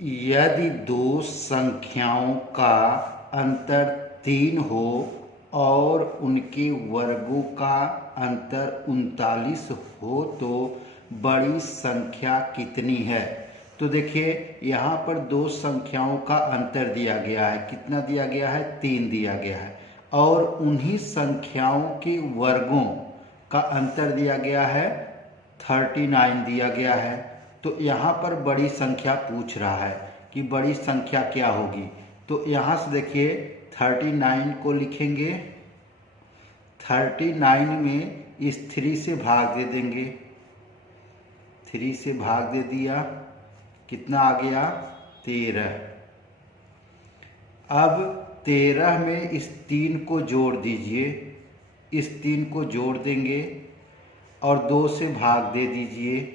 यदि दो संख्याओं का अंतर 3 हो और उनके वर्गों का अंतर 39 हो तो बड़ी संख्या कितनी है। तो देखिए यहाँ पर दो संख्याओं का अंतर दिया गया है। कितना दिया गया है? 3 दिया गया है। और उन्हीं संख्याओं के वर्गों का अंतर दिया गया है 39 दिया गया है। तो यहाँ पर बड़ी संख्या पूछ रहा है कि बड़ी संख्या क्या होगी। तो यहाँ से देखिए 39 को लिखेंगे, 39 में इस 3 से भाग दे देंगे, 3 से भाग दे दिया, कितना आ गया? 13। अब 13 में इस 3 को जोड़ दीजिए, इस 3 को जोड़ देंगे और 2 से भाग दे दीजिए।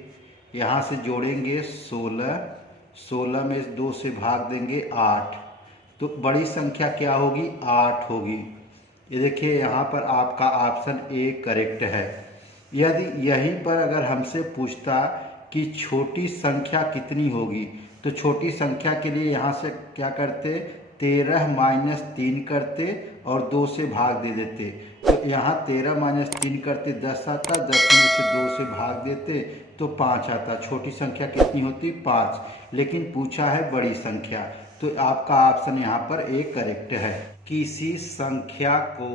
यहाँ से जोड़ेंगे 16, 16 में इस 2 से भाग देंगे 8। तो बड़ी संख्या क्या होगी? 8 होगी। ये देखिए यहाँ पर आपका ऑप्शन ए करेक्ट है। यदि यहीं पर अगर हमसे पूछता कि छोटी संख्या कितनी होगी तो छोटी संख्या के लिए यहाँ से क्या करते? 13 माइनस 3 करते और 2 से भाग दे देते। तो यहाँ 13 माइनस 3 करते 10 आता, 10 में से 2 से भाग देते तो 5 आता। छोटी संख्या कितनी होती? 5। लेकिन पूछा है बड़ी संख्या, तो आपका ऑप्शन यहाँ पर ए करेक्ट है। किसी संख्या को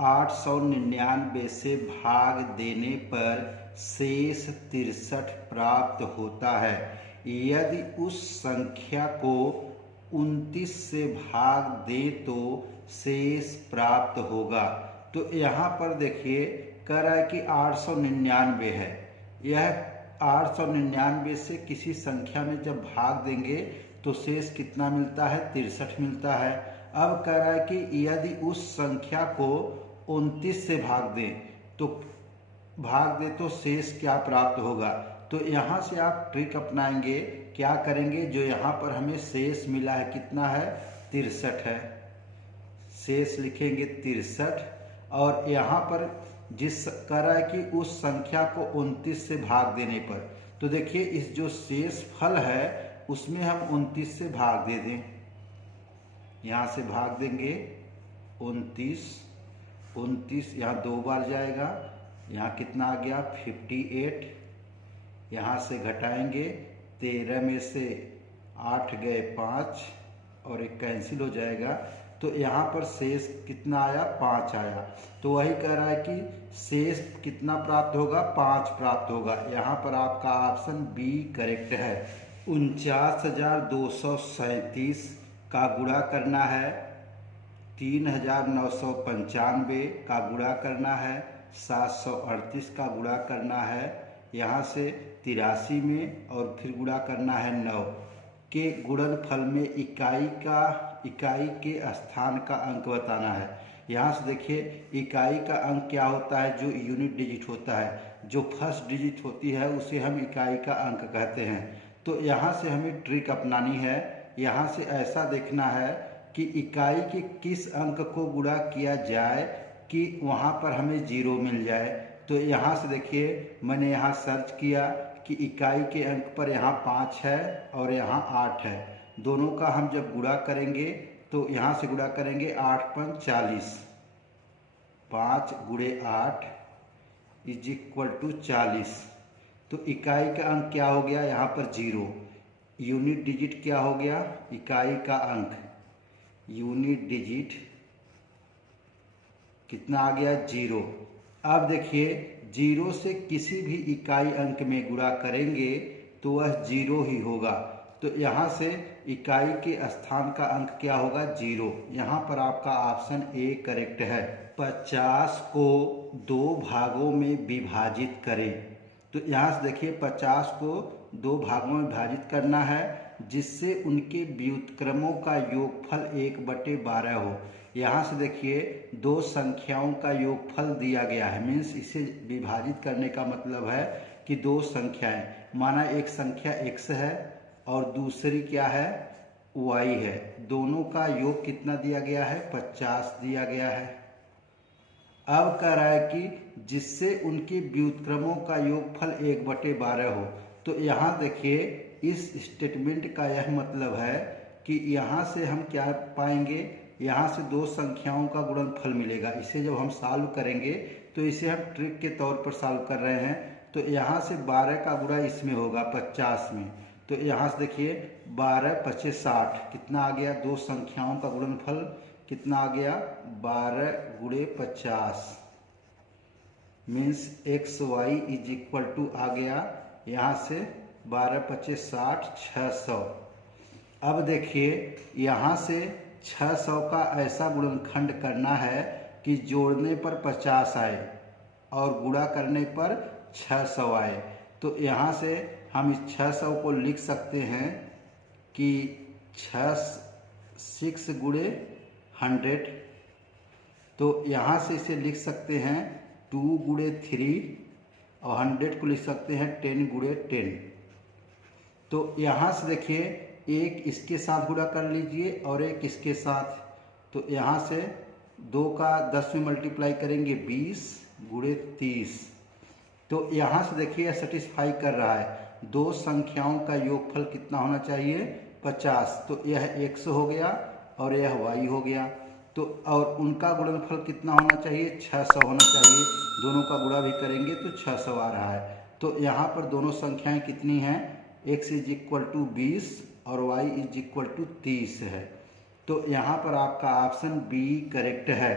899 से भाग देने पर शेष 63 प्राप्त होता है। यदि उस संख्या को 29 से भाग दे तो शेष प्राप्त होगा। तो यहाँ पर देखिए कह रहा है कि 899 है। यह 899 से किसी संख्या में जब भाग देंगे तो शेष कितना मिलता है? 63 मिलता है। अब कह रहा है कि यदि उस संख्या को 29 से भाग दे तो शेष क्या प्राप्त होगा। तो यहाँ से आप ट्रिक अपनाएंगे, क्या करेंगे? जो यहाँ पर हमें शेष मिला है कितना है? 63 है। शेष लिखेंगे 63 और यहाँ पर जिस कह रहा है कि उस संख्या को 29 से भाग देने पर, तो देखिए इस जो शेष फल है उसमें हम 29 से भाग दे दें। यहाँ से भाग देंगे 29, 29 यहाँ 2 बार जाएगा, यहाँ कितना आ गया? 58। यहाँ से घटाएंगे, 13 में से 8 गए 5 और एक कैंसिल हो जाएगा। तो यहाँ पर शेष कितना आया? 5 आया। तो वही कह रहा है कि शेष कितना प्राप्त होगा? 5 प्राप्त होगा। यहाँ पर आपका ऑप्शन बी करेक्ट है। 49,237 का गुणा करना है, 3,995 का गुणा करना है, 738 का गुणा करना है, यहाँ से 83 में और फिर गुणा करना है 9 के गुणनफल में इकाई के स्थान का अंक बताना है। यहाँ से देखिए इकाई का अंक क्या होता है? जो यूनिट डिजिट होता है, जो फर्स्ट डिजिट होती है उसे हम इकाई का अंक कहते हैं। तो यहाँ से हमें ट्रिक अपनानी है। यहाँ से ऐसा देखना है कि इकाई के किस अंक को गुणा किया जाए कि वहाँ पर हमें 0 मिल जाए। तो यहाँ से देखिए मैंने यहाँ सर्च किया कि इकाई के अंक पर यहाँ 5 है और यहाँ 8 है। दोनों का हम जब गुणा करेंगे तो यहाँ से गुणा करेंगे 8 पंच 40, 5 गुणे 8 इज इक्वल टू 40। तो इकाई का अंक क्या हो गया? यहाँ पर 0। यूनिट डिजिट क्या हो गया? इकाई का अंक यूनिट डिजिट कितना आ गया? 0। अब देखिए 0 से किसी भी इकाई अंक में गुणा करेंगे तो वह 0 ही होगा। तो यहाँ से इकाई के स्थान का अंक क्या होगा? 0। यहाँ पर आपका ऑप्शन ए करेक्ट है। 50 को 2 भागों में विभाजित करें। तो यहाँ से देखिए 50 को 2 भागों में विभाजित करना है जिससे उनके व्युत्क्रमों का योगफल 1/12 हो। यहाँ से देखिए दो संख्याओं का योगफल दिया गया है, मीन्स इसे विभाजित करने का मतलब है कि दो संख्याएं, माना एक संख्या x है और दूसरी क्या है? y है। दोनों का योग कितना दिया गया है? 50 दिया गया है। अब कह रहा है कि जिससे उनके व्युत्क्रमों का योगफल 1/12 हो। तो यहाँ देखिए इस स्टेटमेंट का यह मतलब है कि यहाँ से हम क्या पाएंगे, यहाँ से दो संख्याओं का गुणनफल मिलेगा। इसे जब हम सॉल्व करेंगे तो इसे हम ट्रिक के तौर पर सॉल्व कर रहे हैं। तो यहाँ से 12 का गुणा इसमें होगा 50 में। तो यहाँ से देखिए 12 पचे 60 कितना आ गया, दो संख्याओं का गुणनफल कितना आ गया 12 गुणे 50 means x y is equal to आ गया यहाँ से 12 पचे 60 600। अब देखिए यहाँ से 600 का ऐसा गुणनखंड करना है कि जोड़ने पर 50 आए और गुणा करने पर 600 आए। तो यहाँ से हम इस 600 को लिख सकते हैं कि 6 गुणे 100। तो यहाँ से इसे लिख सकते हैं 2 गुणे 3 और 100 को लिख सकते हैं 10 गुणे 10। तो यहाँ से देखिए एक इसके साथ गुणा कर लीजिए और एक इसके साथ। तो यहाँ से 2 का 10 में मल्टीप्लाई करेंगे 20 गुणे 30। तो यहाँ से देखिए यह सेटिस्फाई कर रहा है, दो संख्याओं का योगफल कितना होना चाहिए 50। तो यह x हो गया और यह y हो गया। तो और उनका गुणनफल कितना होना चाहिए 600 होना चाहिए। दोनों का गुणा भी करेंगे तो 600 आ रहा है। तो यहाँ पर दोनों संख्याएं कितनी हैं, x इज इक्वल टू 20 और y इज इक्वल टू 30 है। तो यहाँ पर आपका ऑप्शन बी करेक्ट है।